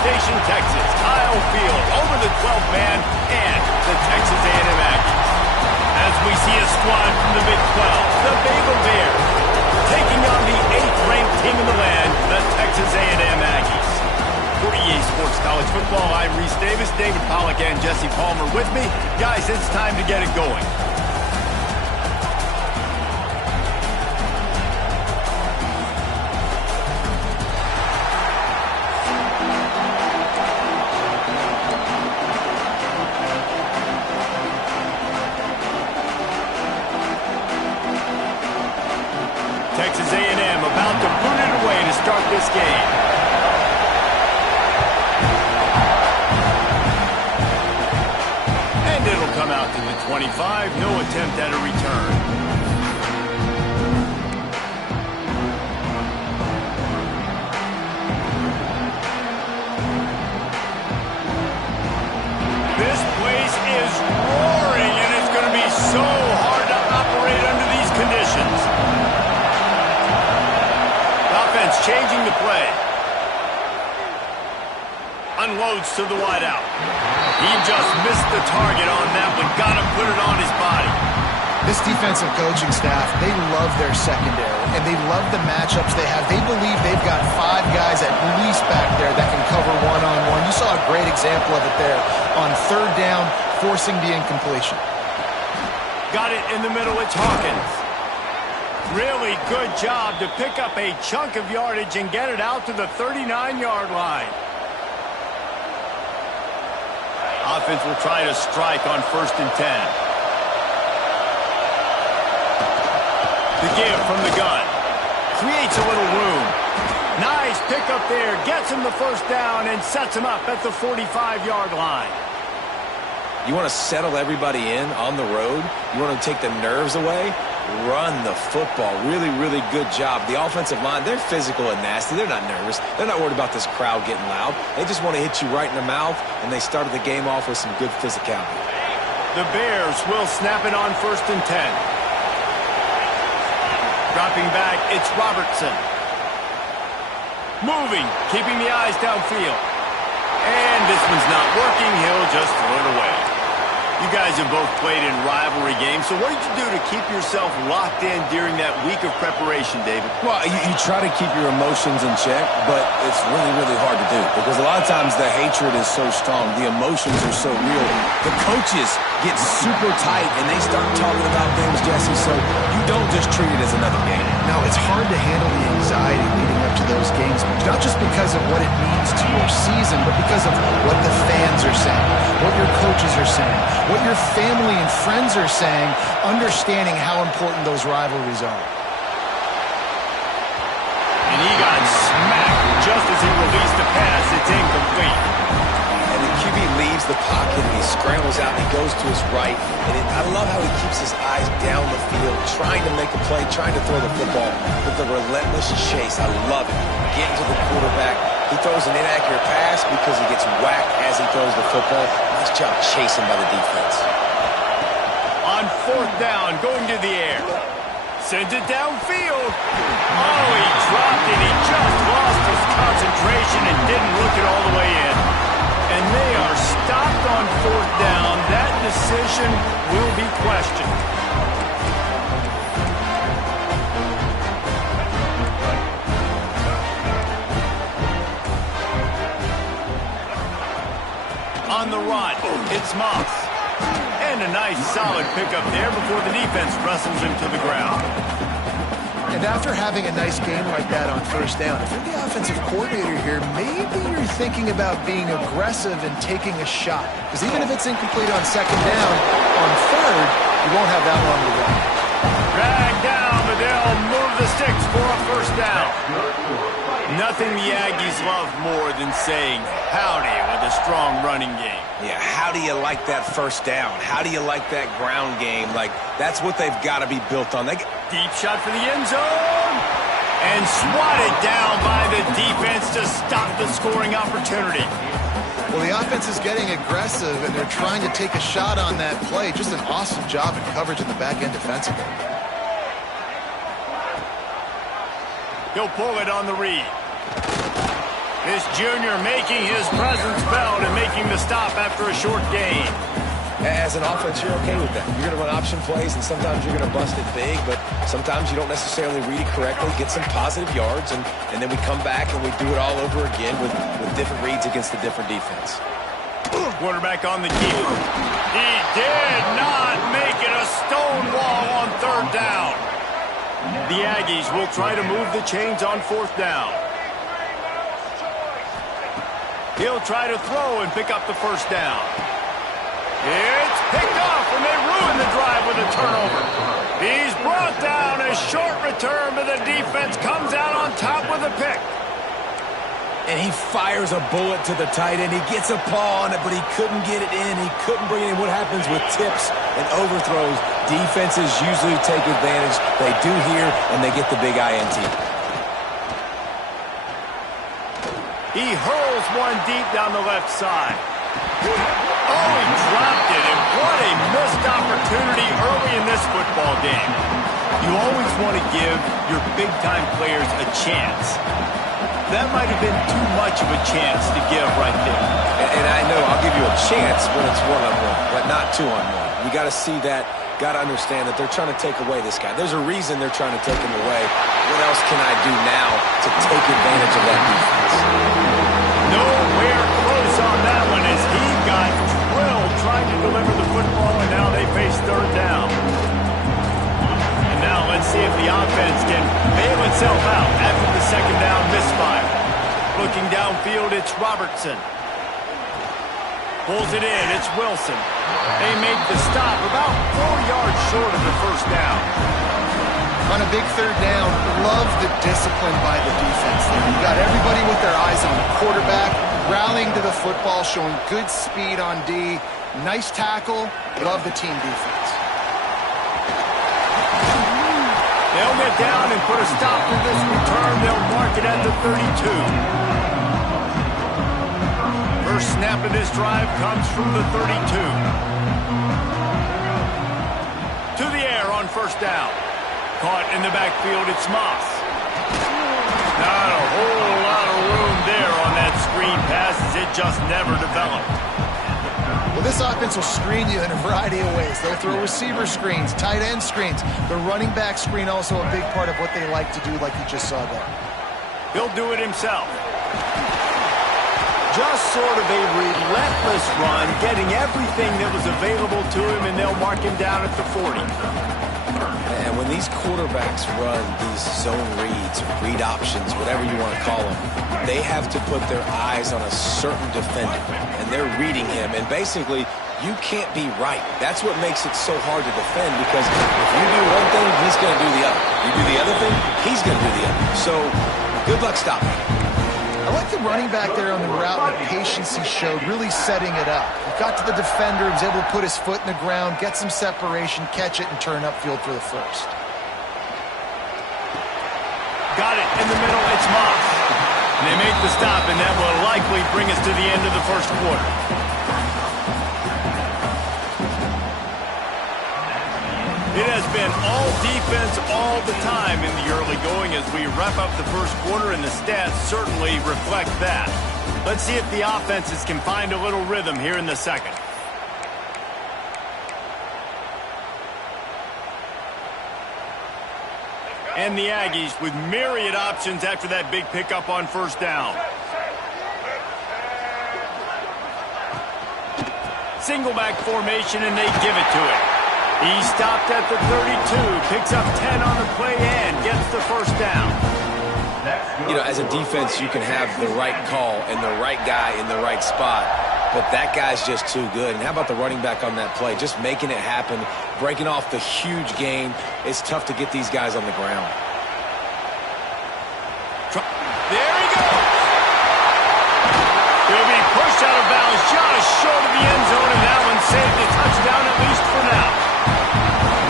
Station, Texas, Kyle Field over the 12th man and the Texas A&M Aggies. As we see a squad from the Big 12, the Baylor Bears, taking on the 8th-ranked team in the land, the Texas A&M Aggies. For EA Sports College Football, I'm Reese Davis, David Pollack, and Jesse Palmer with me. Guys, it's time to get it going. Texas A&M about to put it away to start this game. And it'll come out to the 25. No attempt at a return. This place is roaring, and it's going to be so hard to operate under these conditions. Changing the play. Unloads to the wideout. He just missed the target on that one. Got to put it on his body. This defensive coaching staff, they love their secondary, and they love the matchups they have. They believe they've got 5 guys at least back there that can cover one-on-one. You saw a great example of it there on 3rd down, forcing the incompletion. Got it in the middle. It's Hawkins. Really good job to pick up a chunk of yardage and get it out to the 39-yard line. Offense will try to strike on 1st and 10. The give from the gun. Creates a little room. Nice pickup there. Gets him the 1st down and sets him up at the 45-yard line. You want to settle everybody in on the road? You want to take the nerves away? Run the football. Really, really good job. The offensive line, they're physical and nasty. They're not nervous. They're not worried about this crowd getting loud. They just want to hit you right in the mouth, and they started the game off with some good physicality. The Bears will snap it on 1st and 10. Dropping back, it's Robertson. Moving, keeping the eyes downfield. And this one's not working. He'll just throw it away. You guys have both played in rivalry games, so what did you do to keep yourself locked in during that week of preparation, David? Well, you try to keep your emotions in check, but it's really, really hard to do because a lot of times the hatred is so strong. The emotions are so real. The coaches get super tight, and they start talking about things, Jesse, so you don't just treat it as another game. Now, it's hard to handle the anxiety leading up to those games, not just because of what it means to your season, but because of what the fans are saying, what your coaches are saying, what your family and friends are saying, understanding how important those rivalries are. And he got smacked just as he released the pass. It's incomplete. And the QB leaves the pocket, and he scrambles out, and he goes to his right. And I love how he keeps his eyes down the field, trying to make a play, trying to throw the football with the relentless chase. I love it. Getting to the quarterback. He throws an inaccurate pass because he gets whacked as he throws the football. Nice job chasing by the defense. On 4th down, going to the air. Sends it downfield. Oh, he dropped it. He just lost his concentration and didn't look it all the way in. And they are stopped on 4th down. That decision will be questioned. On the run, it's Moss. And a nice solid pickup there before the defense wrestles him to the ground. And after having a nice game like that on 1st down, if you're the offensive coordinator here, maybe you're thinking about being aggressive and taking a shot. Because even if it's incomplete on 2nd down, on 3rd, you won't have that long to go. Dragged down, but they'll move the sticks for a 1st down. Nothing the Aggies love more than saying howdy with a strong running game. Yeah, how do you like that 1st down? How do you like that ground game? Like, that's what they've got to be built on. Deep shot for the end zone. And swatted down by the defense to stop the scoring opportunity. Well, the offense is getting aggressive, and they're trying to take a shot on that play. Just an awesome job in coverage in the back end defensively. He'll pull it on the read. This Davis Jr. making his presence felt and making the stop after a short gain. As an offense, you're okay with that. You're going to run option plays, and sometimes you're going to bust it big, but sometimes you don't necessarily read it correctly, get some positive yards, and then we come back and we do it all over again with different reads against a different defense. Quarterback on the key. He did not make it a stone wall on third down. The Aggies will try to move the chains on fourth down. He'll try to throw and pick up the first down. It's picked off, and they ruin the drive with a turnover. He's brought down. A short return, but the defense comes out on top with a pick. And he fires a bullet to the tight end. He gets a paw on it, but he couldn't get it in. He couldn't bring it in. What happens with tips and overthrows? Defenses usually take advantage. They do here, and they get the big INT. He hurls one deep down the left side. Oh, he dropped it, and what a missed opportunity early in this football game. You always want to give your big-time players a chance. That might have been too much of a chance to give right there. And I know I'll give you a chance when it's one-on-one, but not two-on-one. You got to see that, got to understand that they're trying to take away this guy. There's a reason they're trying to take him away. What else can I do now to take advantage of that defense? Nowhere close on that one as he got drilled trying to deliver the football, and now they face third down. And now let's see if the offense can bail itself out after the second down misfire. Looking downfield, it's Robertson. Pulls it in, it's Wilson. They make the stop about 4 yards short of the first down. On a big third down, love the discipline by the defense. You've got everybody with their eyes on the quarterback, rallying to the football, showing good speed on D. Nice tackle. Love the team defense. They'll get down and put a stop to this return. They'll mark it at the 32. First snap of this drive comes from the 32. To the air on first down. Caught in the backfield, it's Moss. Not a whole lot of room there on that screen pass as it just never developed. Well, this offense will screen you in a variety of ways. They'll throw receiver screens, tight end screens. The running back screen also a big part of what they like to do, like you just saw there. He'll do it himself. Just sort of a relentless run, getting everything that was available to him, and they'll mark him down at the 40. And when these quarterbacks run these zone reads, read options, whatever you want to call them, they have to put their eyes on a certain defender, and they're reading him. And basically, you can't be right. That's what makes it so hard to defend, because if you do one thing, he's going to do the other. You do the other thing, he's going to do the other. So good luck stopping. I like the running back there on the route and the patience he showed, really setting it up. He got to the defender, he was able to put his foot in the ground, get some separation, catch it, and turn upfield for the first. Got it in the middle, it's Moss. And they make the stop, and that will likely bring us to the end of the first quarter. It has been all defense all the time in the early going as we wrap up the first quarter, and the stats certainly reflect that. Let's see if the offenses can find a little rhythm here in the second. And the Aggies with myriad options after that big pickup on first down. Single back formation, and they give it to him. He stopped at the 32, picks up 10 on the play and gets the first down. You know, as a defense, you can have the right call and the right guy in the right spot, but that guy's just too good. And how about the running back on that play? Just making it happen, breaking off the huge gain. It's tough to get these guys on the ground. There he goes. He'll be pushed out of bounds just short of the end zone, and that one saved a touchdown at least for now.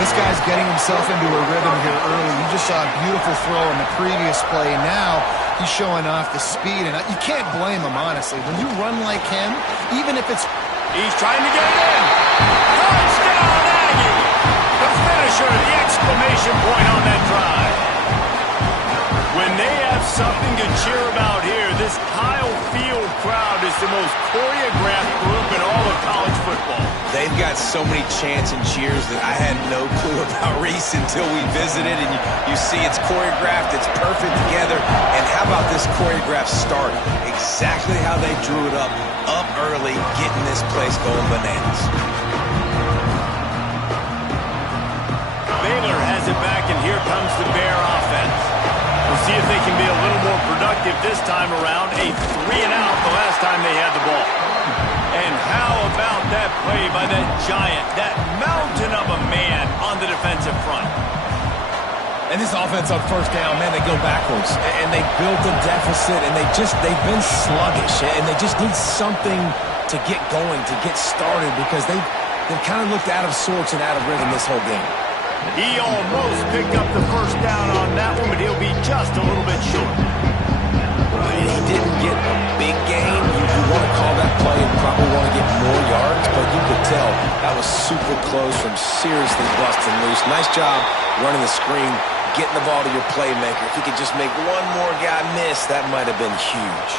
This guy's getting himself into a rhythm here early. You just saw a beautiful throw in the previous play. Now he's showing off the speed, and you can't blame him, honestly. When you run like him, even if it's... He's trying to get it in. Touchdown, Aggie! The finisher, the exclamation point on that drive. When they have something to cheer about here, this Kyle is the most choreographed group in all of college football. They've got so many chants and cheers that I had no clue about Reese until we visited, and you see it's choreographed, it's perfect together. And how about this choreographed start? Exactly how they drew it up early, getting this place going bananas. Baylor has it back, and here comes the Bear offense. We'll see if they can be a little more productive this time around. A 3-and-out the last time they had the ball. And how about that play by that giant, that mountain of a man on the defensive front? And this offense on first down, man, they go backwards. And they built a deficit, and they've been sluggish. And they just need something to get going, to get started, because they've kind of looked out of sorts and out of rhythm this whole game. He almost picked up the first down on that one, but he'll be just a little bit short. He didn't get a big gain. You want to call that play and probably want to get more yards, but you could tell that was super close from seriously busting loose. Nice job running the screen, getting the ball to your playmaker. If he could just make one more guy miss, that might have been huge.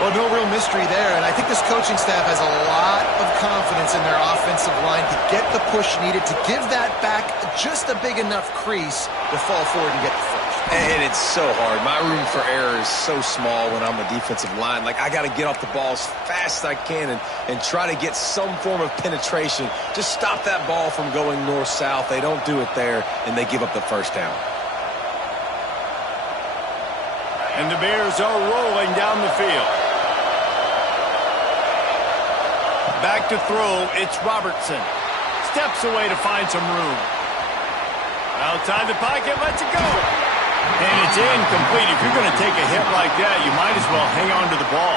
Well, no real mystery there, and I think this coaching staff has a lot of confidence in their offensive line to get the push needed, to give that back just a big enough crease to fall forward and get the first. And it's so hard. My room for error is so small when I'm a defensive line. Like, I got to get off the ball as fast as I can and try to get some form of penetration. Just stop that ball from going north-south. They don't do it there, and they give up the first down. And the Bears are rolling down the field. Back to throw, it's Robertson. Steps away to find some room. Outside the pocket, lets it go. And it's incomplete. If you're going to take a hit like that, you might as well hang on to the ball.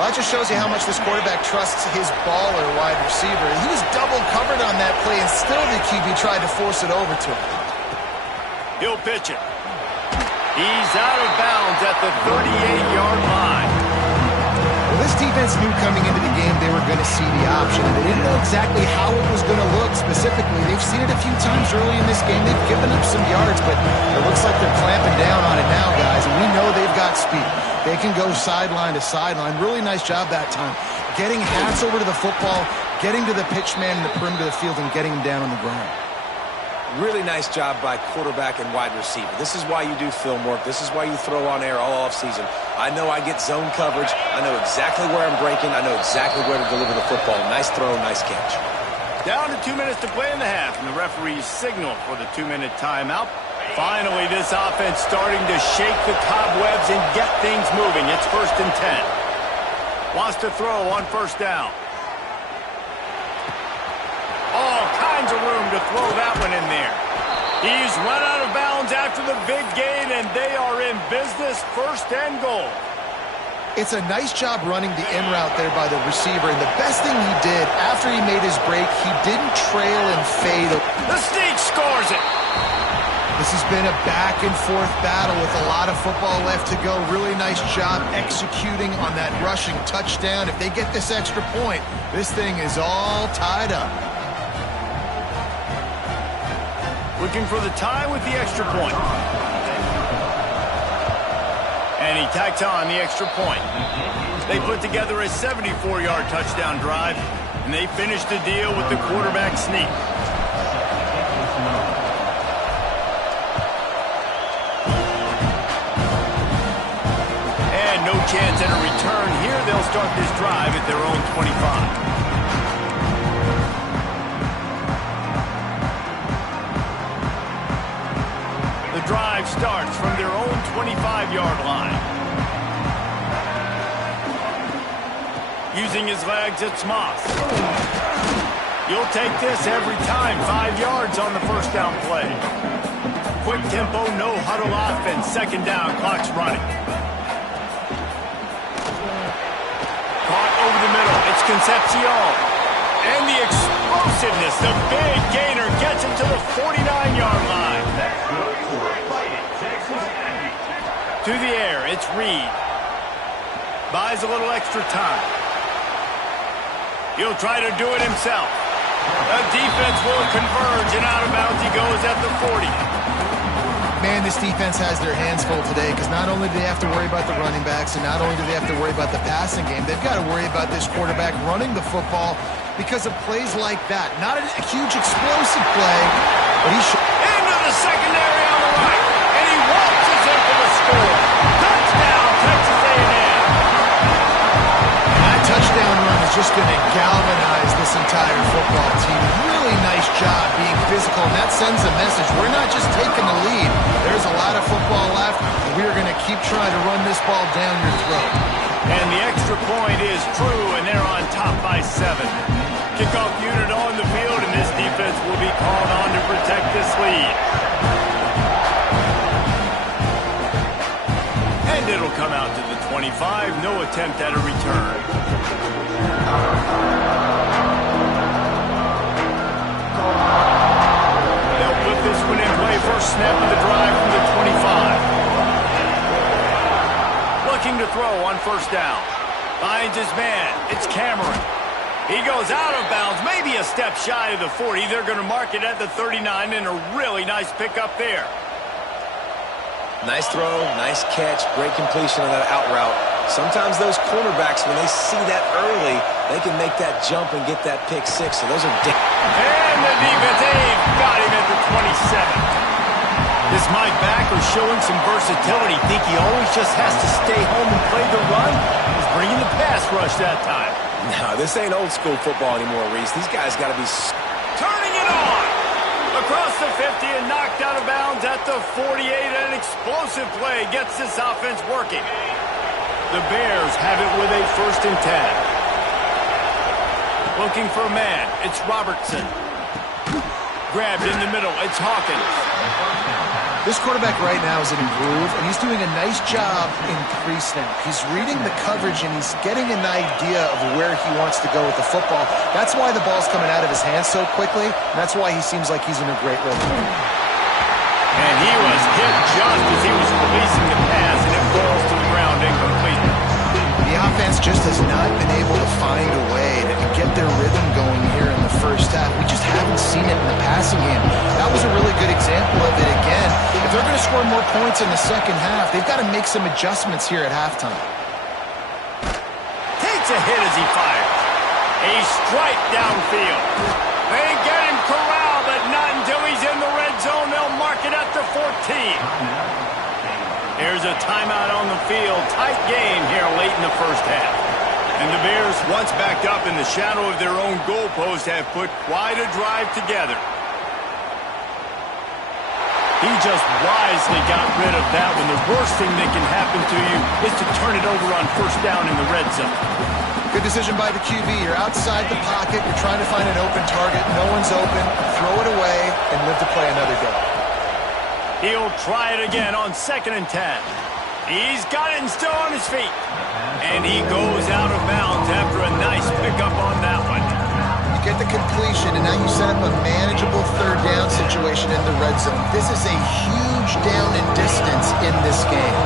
Well, that just shows you how much this quarterback trusts his baller wide receiver. He was double covered on that play, and still the QB tried to force it over to him. He'll pitch it. He's out of bounds at the 38-yard line. Well, this defense knew coming into the game they were going to see the option, and they didn't know exactly how it was going to look specifically. They've seen it a few times early in this game. They've given up some yards, but it looks like they're clamping down on it now, guys, and we know they've got speed. They can go sideline to sideline. Really nice job that time. Getting hats over to the football, getting to the pitch man in the perimeter of the field, and getting him down on the ground. Really nice job by quarterback and wide receiver. This is why you do film work. This is why you throw on air all offseason. I know I get zone coverage. I know exactly where I'm breaking. I know exactly where to deliver the football. Nice throw, nice catch. Down to 2 minutes to play in the half, and the referees signal for the 2-minute timeout. Finally, this offense starting to shake the cobwebs and get things moving. It's 1st and 10. Wants to throw on first down. All kinds of room to throw that one in there. He's run out of bounds after the big gain, and they are in business, 1st and goal. It's a nice job running the in route there by the receiver, and the best thing he did after he made his break, he didn't trail and fade. The sneak scores it. This has been a back-and-forth battle with a lot of football left to go. Really nice job executing on that rushing touchdown. If they get this extra point, this thing is all tied up. Looking for the tie with the extra point. And he tacks on the extra point. They put together a 74-yard touchdown drive, and they finish the deal with the quarterback sneak. And no chance at a return here. They'll start this drive at their own 25. Drive starts from their own 25-yard line. Using his legs, it's Moss. You'll take this every time. 5 yards on the first down play. Quick tempo, no huddle offense. 2nd down, clock's running. Caught over the middle. It's Concepcion. And the explosiveness, the big gainer gets him to the 49-yard line. To the air, it's Reed. Buys a little extra time. He'll try to do it himself. The defense will converge, and out of bounds he goes at the 40. Man, this defense has their hands full today because not only do they have to worry about the running backs and not only do they have to worry about the passing game, they've got to worry about this quarterback running the football because of plays like that. Not a huge explosive play, but he should. Into the secondary on the right, and he waltzes in for the score. Touchdown, Texas A&M. That touchdown run is just going to galvanize this entire football team. Really nice job being physical, and that sends a message. We're not just taking the lead. There's a lot of football left, and we're going to keep trying to run this ball down your throat. And the extra point is true, and they're on top by 7. Kickoff unit on the field, and this defense will be called on to protect this lead. And it'll come out to the 25. No attempt at a return. They'll put this one in play. First snap of the drive from the 25. Looking to throw on first down. Finds his man. It's Cameron. He goes out of bounds, maybe a step shy of the 40. They're going to mark it at the 39, and a really nice pickup there. Nice throw, nice catch, great completion on that out route. Sometimes those cornerbacks, when they see that early, they can make that jump and get that pick 6. So those are... And the defense, they've got him at the 27. This Mike backer showing some versatility. Think he always just has to stay home and play the run? He's bringing the pass rush that time. No, this ain't old school football anymore, Reese. These guys got to be... Turning it on! Across the 50 and knocked out of bounds at the 48. An explosive play gets this offense working. The Bears have it with a 1st and 10. Looking for a man. It's Robertson. Grabbed in the middle. It's Hawkins. This quarterback right now is in a groove, and he's doing a nice job in pre-snap. He's reading the coverage, and he's getting an idea of where he wants to go with the football. That's why the ball's coming out of his hands so quickly, and that's why he seems like he's in a great rhythm. And he was hit just as he was releasing the pass, and it falls to the ground incomplete. The offense just has not been able to find a way to get their rhythm going here in the first half. We just haven't seen it in the passing game. That was a really good example of it again. If they're going to score more points in the second half, they've got to make some adjustments here at halftime. Takes a hit as he fires. A strike downfield. They get him corralled, but not until he's in the red zone. They'll mark it at the 14. There's a timeout on the field. Tight game here late in the first half. And the Bears, once backed up in the shadow of their own goalpost, have put quite a drive together. He just wisely got rid of that when the worst thing that can happen to you is to turn it over on first down in the red zone. Good decision by the QB. You're outside the pocket. You're trying to find an open target. No one's open. Throw it away and live to play another day. He'll try it again on 2nd and 10. He's got it and still on his feet. And he goes out of bounds after a nice pickup on that one. You get the completion, and now you set up a manageable 3rd down situation in the red zone. This is a huge down in distance in this game.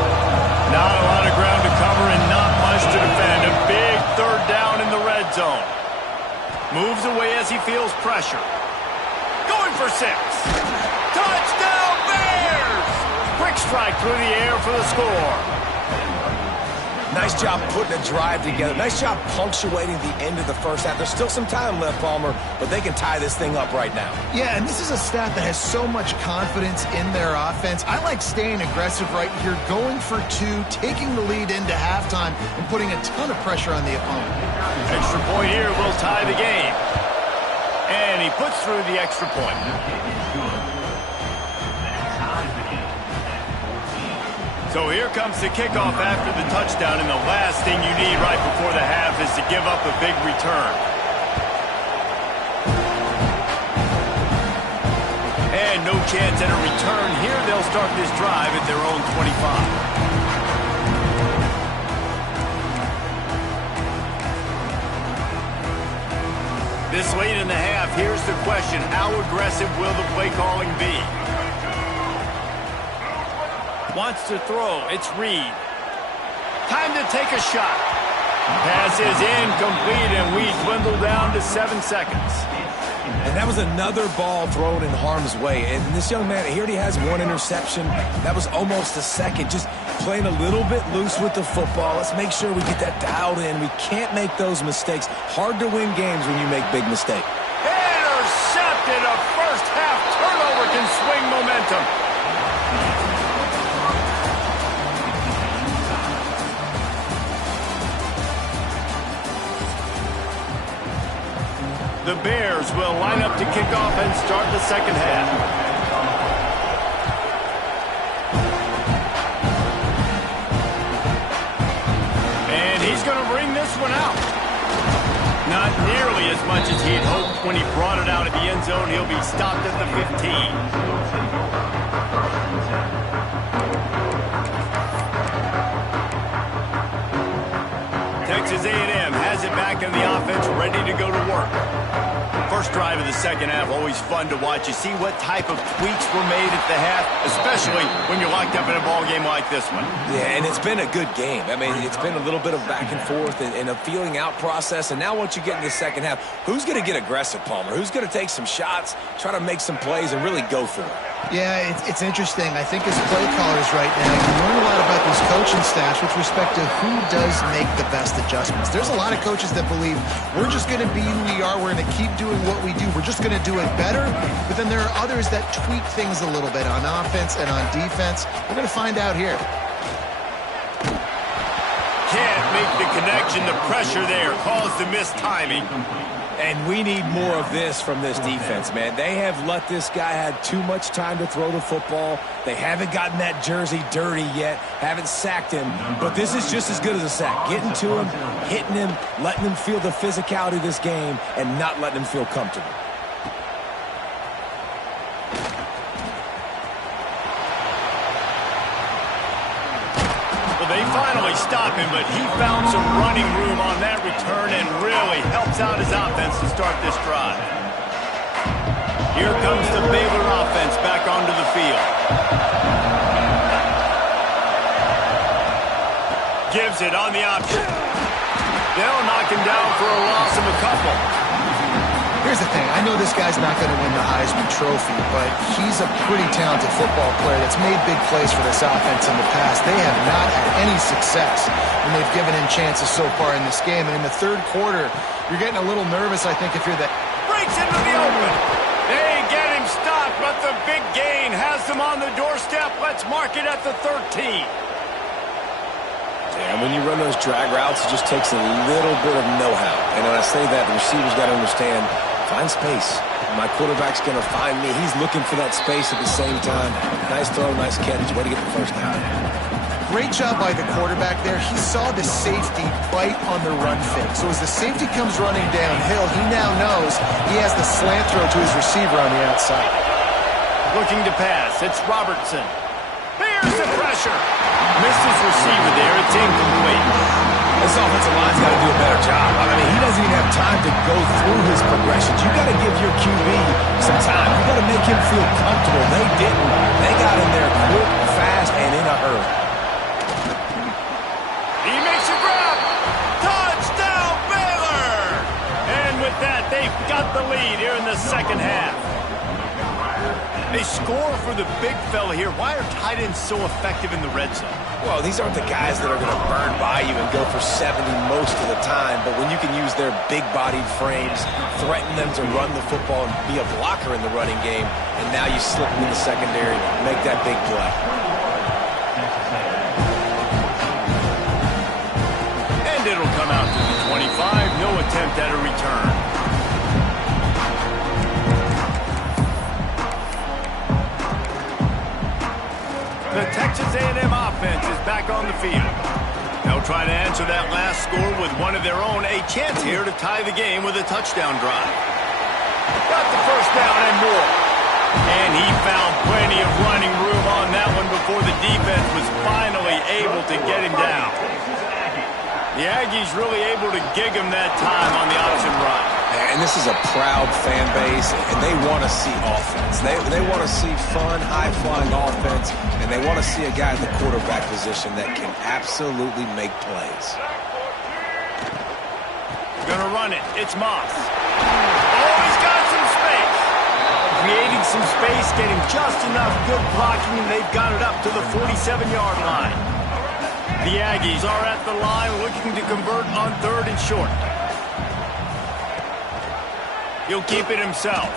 Not a lot of ground to cover and not much to defend. A big 3rd down in the red zone. Moves away as he feels pressure. Going for 6. Touchdown, Bears! Quick strike through the air for the score. Nice job putting a drive together. Nice job punctuating the end of the first half. There's still some time left, Palmer, but they can tie this thing up right now. Yeah, and this is a staff that has so much confidence in their offense. I like staying aggressive right here, going for 2, taking the lead into halftime, and putting a ton of pressure on the opponent. Extra point here will tie the game. And he puts through the extra point. So here comes the kickoff after the touchdown, and the last thing you need right before the half is to give up a big return. And no chance at a return here. They'll start this drive at their own 25. This late in the half, here's the question. How aggressive will the play calling be? Wants to throw. It's Reed. Time to take a shot. Pass is incomplete, and we dwindle down to 7 seconds. And that was another ball thrown in harm's way. And this young man, he already has one interception. That was almost a second. Just playing a little bit loose with the football. Let's make sure we get that dialed in. We can't make those mistakes. Hard to win games when you make big mistakes. Intercepted. A first half turnover can swing momentum. The Bears will line up to kick off and start the second half. And he's going to bring this one out. Not nearly as much as he had hoped when he brought it out of the end zone. He'll be stopped at the 15. Texas A&M has it back in the offense, ready to go to work. First drive of the second half, always fun to watch. You see what type of tweaks were made at the half, especially when you're locked up in a ball game like this one. Yeah, and it's been a good game. I mean, it's been a little bit of back and forth and a feeling out process. And now once you get in the second half, who's going to get aggressive, Palmer? Who's going to take some shots, try to make some plays, and really go for it? Yeah, it's interesting. I think as play callers right now, you learn a lot about these coaching staffs with respect to who does make the best adjustments. There's a lot of coaches that believe we're just going to be who we are. We're going to keep doing what we do. We're just going to do it better. But then there are others that tweak things a little bit on offense and on defense. We're going to find out here. Can't make the connection. The pressure there caused the missed timing. And we need more of this from this defense, man. They have let this guy have too much time to throw the football. They haven't gotten that jersey dirty yet, haven't sacked him. But this is just as good as a sack. Getting to him, hitting him, letting him feel the physicality of this game, and not letting him feel comfortable. They finally stop him, but he found some running room on that return and really helps out his offense to start this drive. Here comes the Baylor offense back onto the field. Gives it on the option. They'll knock him down for a loss of a couple. Here's the thing. I know this guy's not going to win the Heisman Trophy, but he's a pretty talented football player that's made big plays for this offense in the past. They have not had any success when they've given him chances so far in this game. And in the third quarter, you're getting a little nervous, I think, if you're that. Breaks into the open. They get him stopped, but the big gain has them on the doorstep. Let's mark it at the 13. And when you run those drag routes, it just takes a little bit of know-how. And when I say that, the receiver's got to understand, find space. My quarterback's going to find me. He's looking for that space at the same time. Nice throw, nice catch. Way to get the first down. Great job by the quarterback there. He saw the safety bite on the run fake. So as the safety comes running downhill, he now knows he has the slant throw to his receiver on the outside. Looking to pass. It's Robertson. There's the pressure. Missed his receiver there. It's incomplete. This offensive line's got to do a better job. I mean, he doesn't even have time to go through his progressions. You got to give your QB some time. You got to make him feel comfortable. They didn't. They got in there quick, fast, and in a hurry. He makes a grab. Touchdown, Baylor! And with that, they've got the lead here in the second half. They score for the big fella here. Why are tight ends so effective in the red zone? Well, these aren't the guys that are going to burn by you and go for 70 most of the time, but when you can use their big-bodied frames, threaten them to run the football and be a blocker in the running game, and now you slip them in the secondary, make that big play. And it'll come out to the 25. No attempt at a return. The Texas A&M offense is back on the field. They'll try to answer that last score with one of their own. A chance here to tie the game with a touchdown drive. Got the first down and more. And he found plenty of running room on that one before the defense was finally able to get him down. The Aggies really able to gig him that time on the option run. And this is a proud fan base, and they want to see offense. They want to see fun, high-flying offense, and they want to see a guy in the quarterback position that can absolutely make plays. Gonna run it. It's Moss. Oh, he's got some creating some space, getting just enough good blocking, and they've got it up to the 47-yard line. The Aggies are at the line looking to convert on 3rd and short. He'll keep it himself.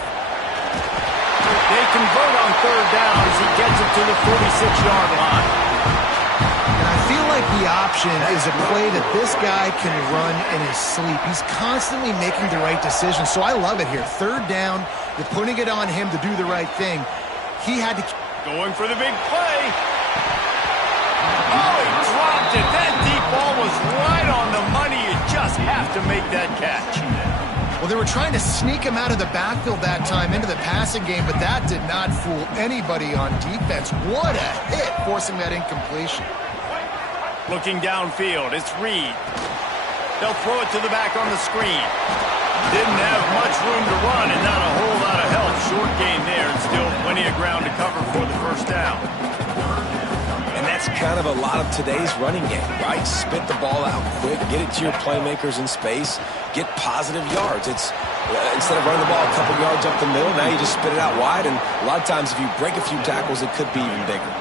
They convert on 3rd down as he gets it to the 46-yard line. And I feel like the option is a play that this guy can run in his sleep. He's constantly making the right decision, so I love it here. 3rd down, you're putting it on him to do the right thing. He had to... Going for the big play. Oh, he dropped it. That deep ball was right on the money. You just have to make that catch. Well, they were trying to sneak him out of the backfield that time into the passing game, but that did not fool anybody on defense. What a hit, forcing that incompletion. Looking downfield, it's Reed. They'll throw it to the back on the screen. Didn't have much room to run and not a whole lot of help. Short gain there and still plenty of ground to cover for the 1st down. And that's kind of a lot of today's running game, right? Spit the ball out quick, get it to your playmakers in space, get positive yards. It's instead of running the ball a couple yards up the middle, now you just spit it out wide, and a lot of times if you break a few tackles, it could be even bigger.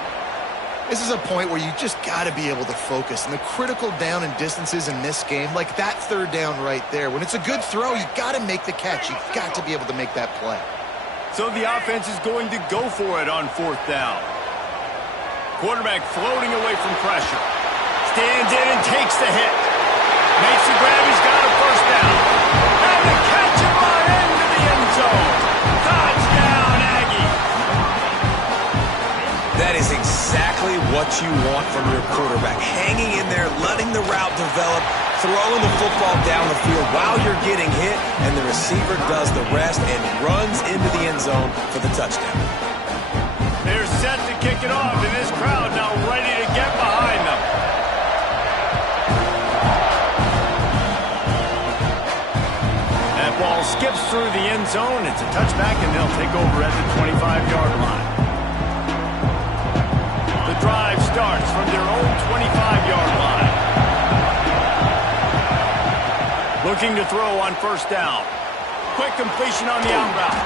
This is a point where you just got to be able to focus. And the critical down and distances in this game, like that 3rd down right there, when it's a good throw, you got to make the catch. You got to be able to make that play. So the offense is going to go for it on 4th down. Quarterback floating away from pressure. Stands in and takes the hit. Makes the grab. He's got a 1st down. And the catch him on into the end zone. Touchdown, Aggie. That is exactly what you want from your quarterback. Hanging in there, letting the route develop, throwing the football down the field while you're getting hit, and the receiver does the rest and runs into the end zone for the touchdown. They're set to kick it off, and this crowd now ready to get behind them. That ball skips through the end zone. It's a touchback, and they'll take over at the 25-yard line. The drive starts from their own 25-yard line. Looking to throw on 1st down. Quick completion on the out route.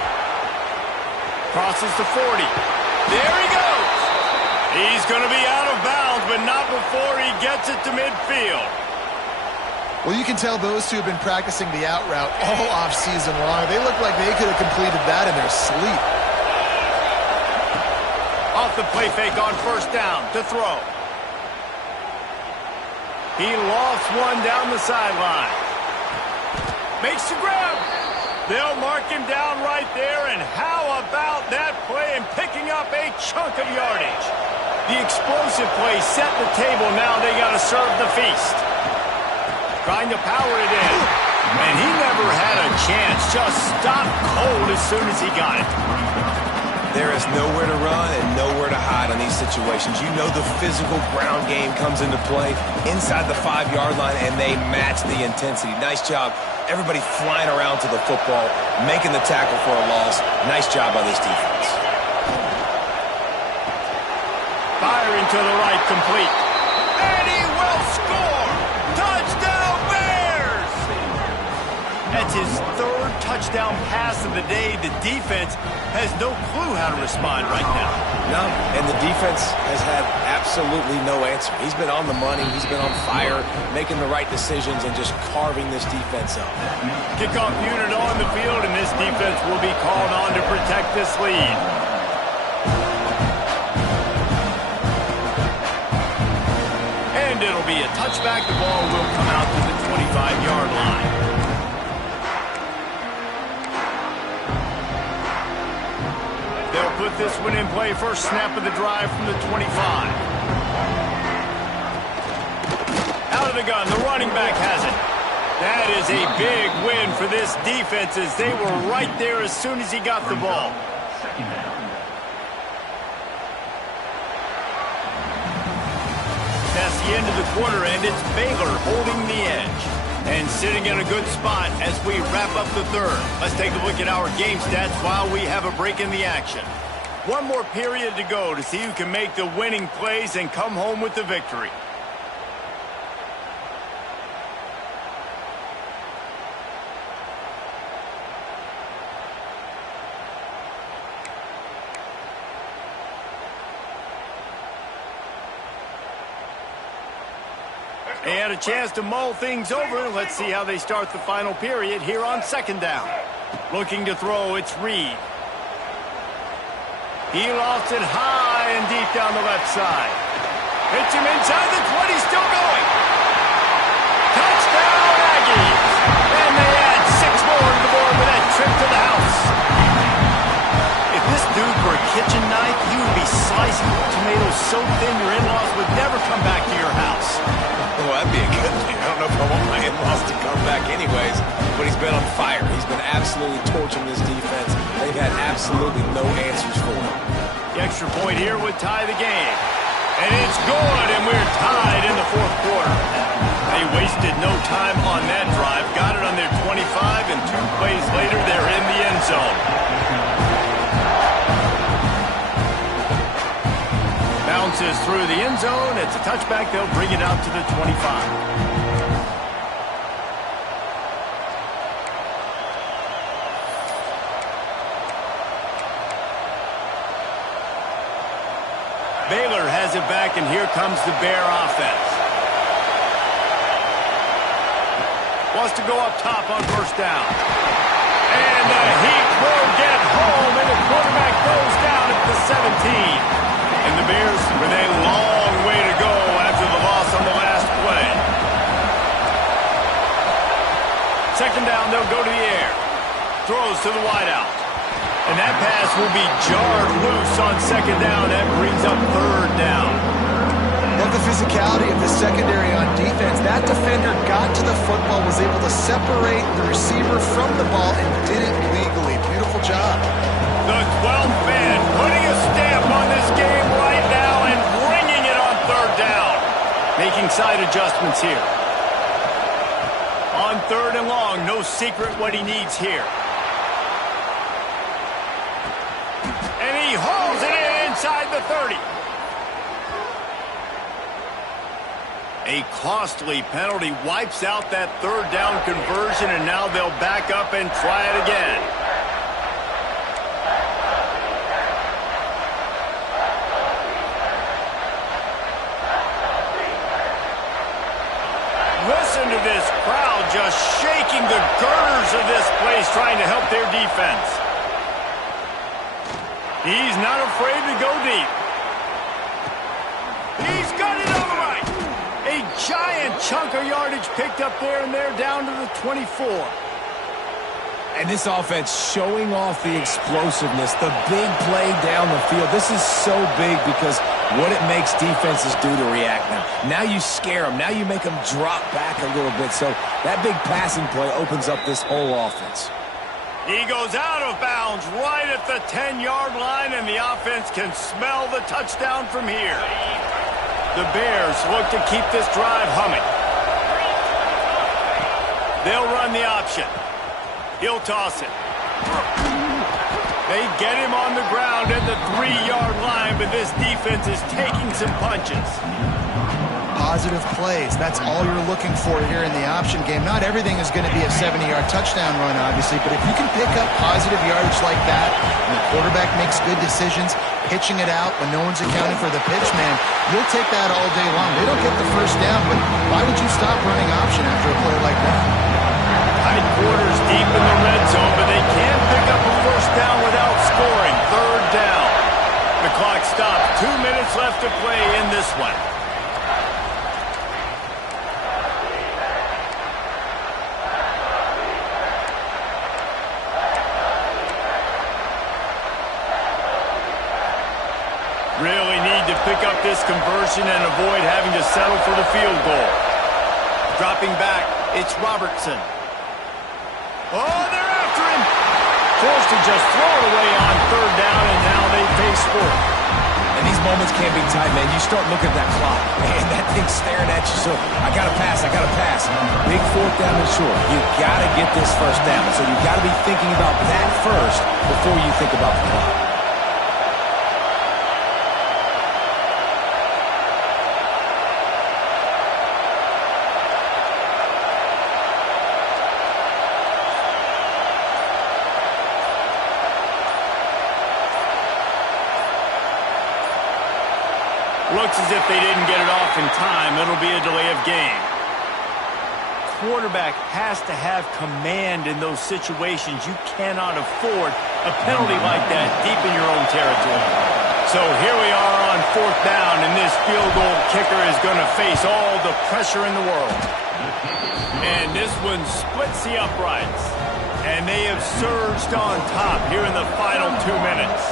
Crosses the 40. There he goes. He's going to be out of bounds, but not before he gets it to midfield. Well, you can tell those two have been practicing the out route all off-season long. They look like they could have completed that in their sleep. Off the play fake on 1st down to throw. He lofts one down the sideline. Makes the grab. They'll mark him down right there, and how about that play and picking up a chunk of yardage? The explosive play set the table. Now they got to serve the feast. Trying to power it in, and he never had a chance. Just stopped cold as soon as he got it. There is nowhere to run and nowhere to hide on these situations. You know the physical ground game comes into play inside the 5-yard line, and they match the intensity. Nice job. Everybody flying around to the football, making the tackle for a loss. Nice job by this defense. Firing to the right, complete. And he will score! Touchdown, Bears! That's his 3rd touchdown pass of the day. The defense has no clue how to respond right now. No, and the defense has had absolutely no answer. He's been on the money. He's been on fire, making the right decisions and just carving this defense up. Kickoff unit on the field, and this defense will be called on to protect this lead. And it'll be a touchback. The ball will come out to the 25-yard line. They'll put this one in play. First snap of the drive from the 25. Out of the gun, the running back has it. That is a big win for this defense as they were right there as soon as he got the ball. That's the end of the quarter, and it's Baylor holding the edge. And sitting in a good spot as we wrap up the 3rd. Let's take a look at our game stats while we have a break in the action. One more period to go to see who can make the winning plays and come home with the victory. And a chance to mull things over. Let's see how they start the final period here on second down. Looking to throw, it's Reed. He lofts it high and deep down the left side. Hits him inside the 20, still going. Touchdown, Aggies! And they add 6 more to the board with that trip to the house. If this dude were a kitchen knife, he would be slicing tomatoes so thin your in-laws would never come back to your house. Well, that'd be a good thing. I don't know if I want my in-laws to come back anyways, but he's been on fire. He's been absolutely torching this defense. They've had absolutely no answers for him. The extra point here would tie the game. And it's good, and we're tied in the fourth quarter. They wasted no time on that drive. Got it on their 25, and 2 plays later, they're in the end zone. Bounces through the end zone. It's a touchback. They'll bring it out to the 25. Baylor has it back, and here comes the Bear offense. Wants to go up top on first down. And the Heat will get home, and the quarterback goes down at the 17. And the Bears with a long way to go after the loss on the last play. Second down, they'll go to the air. Throws to the wideout. And that pass will be jarred loose on second down. That brings up third down. Love the physicality of the secondary on defense. That defender got to the football, was able to separate the receiver from the ball, and did it legally. Beautiful job. The 12th man putting a stamp on this game right now and bringing it on third down. Making side adjustments here. On third and long, no secret what he needs here. And he holds it in inside the 30. A costly penalty wipes out that third down conversion, and now they'll back up and try it again. Listen to this crowd just shaking the girders of this place, trying to help their defense. He's not afraid to go deep. He's got it on the right. A giant chunk of yardage picked up there, and they're down to the 24. And this offense showing off the explosiveness, the big play down the field. This is so big because what it makes defenses do to react now. Now you scare them. Now you make them drop back a little bit. So that big passing play opens up this whole offense. He goes out of bounds right at the 10-yard line, and the offense can smell the touchdown from here. The Bears look to keep this drive humming. They'll run the option. He'll toss it. They get him on the ground at the 3-yard line, but this defense is taking some punches. Positive plays. That's all you're looking for here in the option game. Not everything is going to be a 70-yard touchdown run, obviously, but if you can pick up positive yardage like that, and the quarterback makes good decisions, pitching it out when no one's accounting for the pitch, man, you'll take that all day long. They don't get the first down, but why would you stop running option after a play like that? Tight quarters deep in the red zone, but they can't pick up a first down without scoring. Third down. The clock stopped. 2 minutes left to play in this one. Really need to pick up this conversion and avoid having to settle for the field goal. Dropping back, it's Robertson. Oh, they're after him. Forced to just throw it away on third down, and now they face fourth. And these moments can't be tight, man. You start looking at that clock, man, that thing's staring at you. So I got to pass. Big fourth down and short. You got to get this first down. So you got to be thinking about that first before you think about the clock. Looks as if they didn't get it off in time. It'll be a delay of game. quarterback has to have command in those situations. You cannot afford a penalty like that deep in your own territory. So here we are on 4th down, and this field goal kicker is going to face all the pressure in the world. And this one splits the uprights. And they have surged on top here in the final 2 minutes.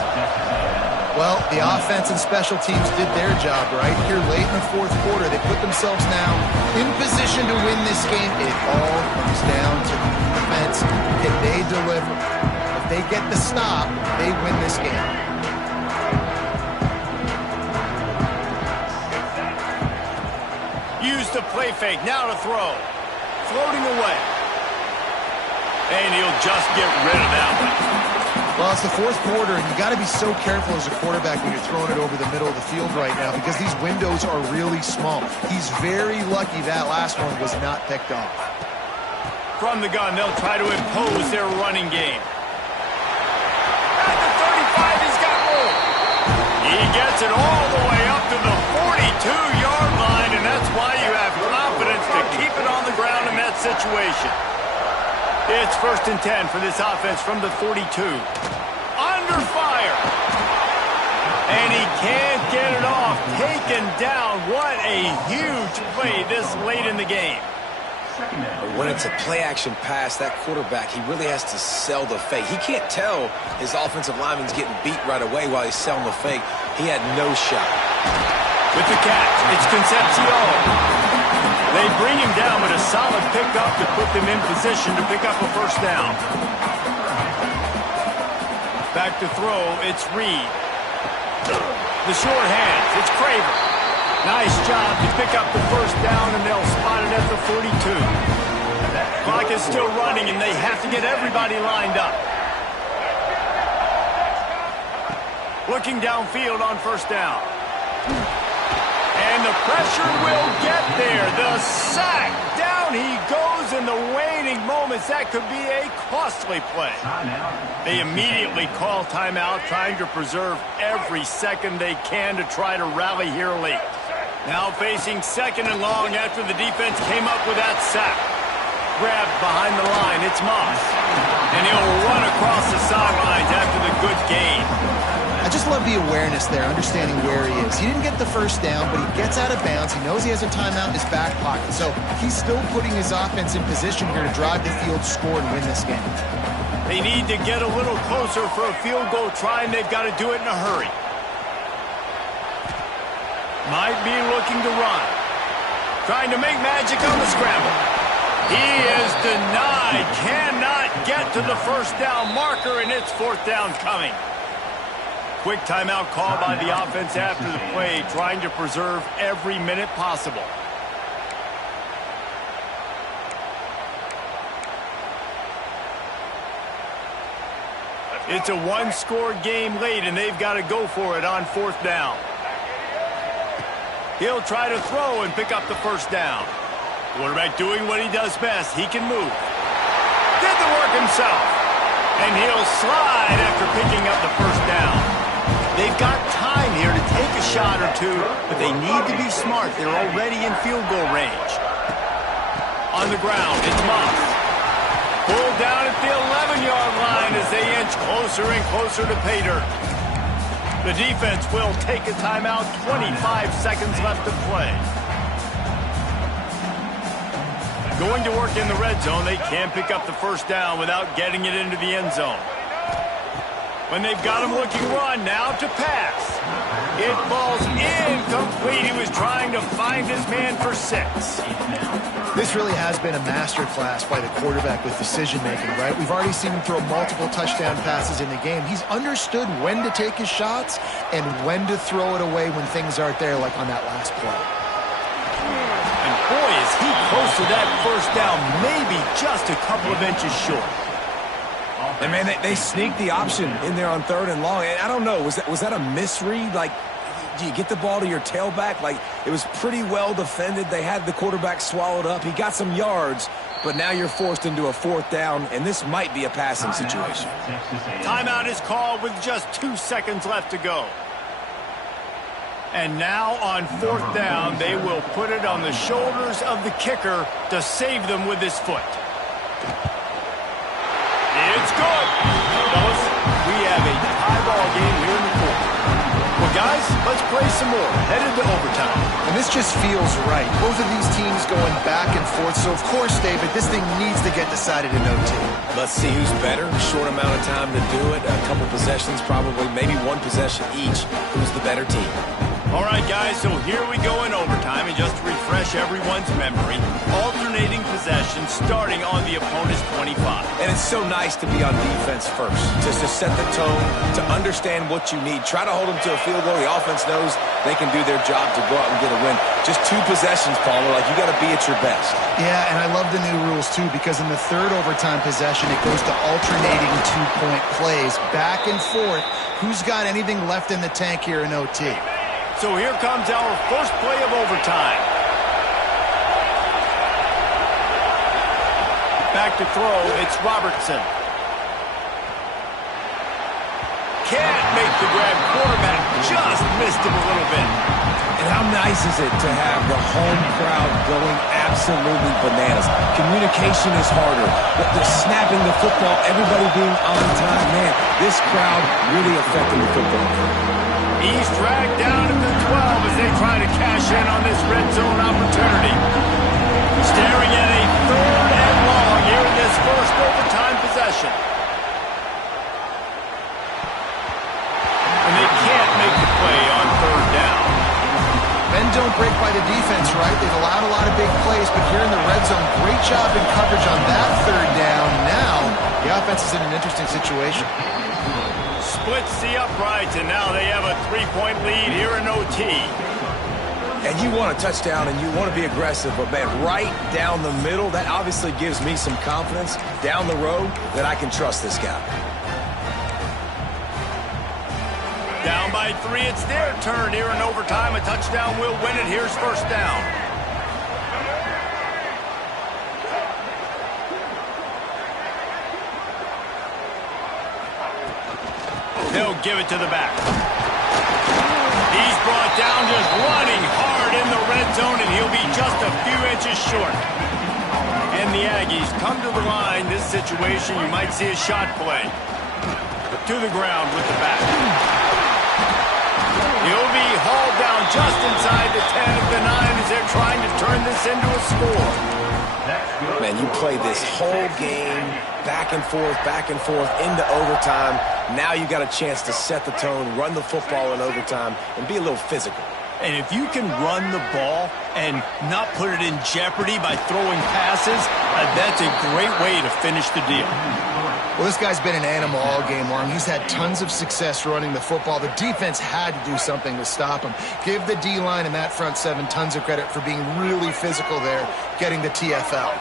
Well, the offense and special teams did their job right here late in the 4th quarter. They put themselves now in position to win this game. It all comes down to the defense. If they deliver, if they get the stop, they win this game. Use the play fake, now to throw. Floating away. And he'll just get rid of that one. Well, it's the 4th quarter, and you got to be so careful as a quarterback when you're throwing it over the middle of the field right now because these windows are really small. He's very lucky that last one was not picked off. From the gun, they'll try to impose their running game. At the 35, he's got room. He gets it all the way up to the 42-yard line, and that's why you have confidence to keep it on the ground in that situation. It's 1st and 10 for this offense from the 42. Under fire. And he can't get it off. Taken down. What a huge play this late in the game. When it's a play-action pass, that quarterback, he really has to sell the fake. He can't tell his offensive lineman's getting beat right away while he's selling the fake. He had no shot. With the catch, it's Concepcion. They bring him down with a solid pickup to put them in position to pick up a 1st down. Back to throw, it's Reed. The short hands, it's Craver. Nice job to pick up the 1st down, and they'll spot it at the 42. Clock is still running, and they have to get everybody lined up. Looking downfield on 1st down. And the pressure will get there. The sack. Down he goes in the waning moments. That could be a costly play. They immediately call timeout, trying to preserve every second they can to try to rally here late. Now facing 2nd and long after the defense came up with that sack. Grabbed behind the line. It's Moss. And he'll run across the sidelines after the good gain. I just love the awareness there, understanding where he is. He didn't get the 1st down, but he gets out of bounds. He knows he has a timeout in his back pocket. So he's still putting his offense in position here to drive the field, score, and win this game. They need to get a little closer for a field goal try, and they've got to do it in a hurry. Might be looking to run. Trying to make magic on the scramble. He is denied. Cannot get to the 1st down marker, and it's 4th down coming. Quick timeout call by the offense after the play, trying to preserve every minute possible. It's a 1-score game late, and they've got to go for it on 4th down. He'll try to throw and pick up the 1st down. Quarterback doing what he does best. He can move. Did the work himself. And he'll slide after picking up the 1st down. They've got time here to take a shot or two, but they need to be smart. They're already in field goal range. On the ground, it's Moss. Pulled down at the 11-yard line as they inch closer and closer to pay dirt. The defense will take a timeout. 25 seconds left to play. Going to work in the red zone. They can't pick up the 1st down without getting it into the end zone. When they've got him looking run, now to pass. It falls incomplete. He was trying to find his man for 6. This really has been a masterclass by the quarterback with decision-making, right? We've already seen him throw multiple touchdown passes in the game. He's understood when to take his shots and when to throw it away when things aren't there, like on that last play. And boy, is he close to that 1st down, maybe just a couple of inches short. And, man, they sneaked the option in there on 3rd and long. And I don't know, was that a misread? Like, do you get the ball to your tailback? Like, it was pretty well defended. They had the quarterback swallowed up. He got some yards, but now you're forced into a 4th down, and this might be a passing situation. Timeout is called with just 2 seconds left to go. And now on 4th down, they will put it on the shoulders of the kicker to save them with his foot. It's good. Fellas, we have a tie ball game here in the fourth. Well, guys, let's play some more. Headed to overtime. And this just feels right. Both of these teams going back and forth. So, of course, David, this thing needs to get decided in OT. Let's see who's better. Short amount of time to do it. A couple possessions, probably maybe one possession each. Who's the better team? All right, guys, so here we go in overtime. And just to refresh everyone's memory, alternating possessions starting on the opponent's 25. And it's so nice to be on defense first, just to set the tone, to understand what you need. Try to hold them to a field goal. The offense knows they can do their job to go out and get a win. Just 2 possessions, Palmer. Like, you got to be at your best. Yeah, and I love the new rules, too, because in the 3rd overtime possession, it goes to alternating 2-point plays, back and forth. Who's got anything left in the tank here in OT? So here comes our first play of overtime. Back to throw, it's Robertson. Can't make the grab. Quarterback just missed him a little bit. And how nice is it to have the home crowd going absolutely bananas? Communication is harder. But the snapping the football, everybody being on time, man, this crowd really affecting the football. He's dragged down at the 12 as they try to cash in on this red zone opportunity. Staring at a 3rd and long here in this first overtime possession. And they can't make the play on 3rd down. Men don't break by the defense, right? They've allowed a lot of big plays, but here in the red zone, great job in coverage on that 3rd down. Now, the offense is in an interesting situation. Splits the uprights, and now they have a 3-point lead here in OT. And you want a touchdown, and you want to be aggressive, but, man, right down the middle, that obviously gives me some confidence down the road that I can trust this guy. Down by 3, it's their turn here in overtime. A touchdown will win it. Here's 1st down. They'll give it to the back. He's brought down just running hard in the red zone, and he'll be just a few inches short. And the Aggies come to the line. This situation, you might see a shot play. To the ground with the back. He'll be hauled down just inside the 10 of the 9 as they're trying to turn this into a score. Man, you play this whole game back and forth into overtime. Now you got a chance to set the tone, run the football in overtime, and be a little physical. And if you can run the ball and not put it in jeopardy by throwing passes, that's a great way to finish the deal. Well, this guy's been an animal all game long. He's had tons of success running the football. The defense had to do something to stop him. Give the D-line and that front 7 tons of credit for being really physical there, getting the TFL.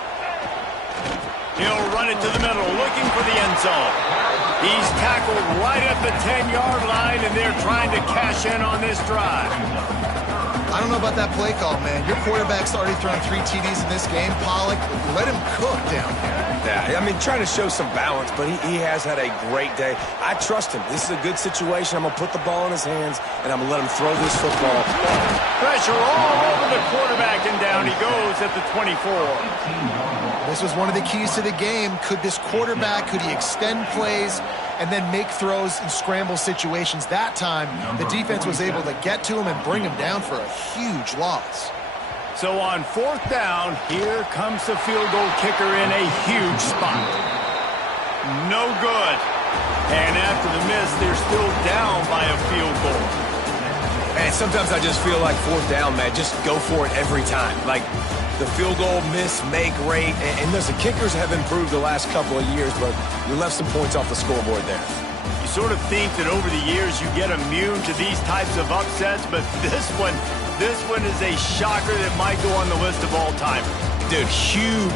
He'll run it to the middle, looking for the end zone. He's tackled right at the 10-yard line, and they're trying to cash in on this drive. I don't know about that play call, man. Your quarterback's already thrown 3 TDs in this game. Pollock, let him cook down here. Yeah, I mean, trying to show some balance, but he has had a great day. I trust him. This is a good situation. I'm going to put the ball in his hands, and I'm going to let him throw this football. Pressure all over the quarterback, and down he goes at the 24. This was one of the keys to the game. Could this quarterback, could he extend plays and then make throws in scramble situations? That time, the defense was able to get to him and bring him down for a huge loss. So on 4th down, here comes the field goal kicker in a huge spot. No good. And after the miss, they're still down by a field goal. And sometimes I just feel like 4th down, man, just go for it every time. Like, the field goal miss, make rate, and listen, kickers have improved the last couple of years, but you left some points off the scoreboard there. You sort of think that over the years you get immune to these types of upsets, but this one is a shocker that might go on the list of all time. Dude, huge.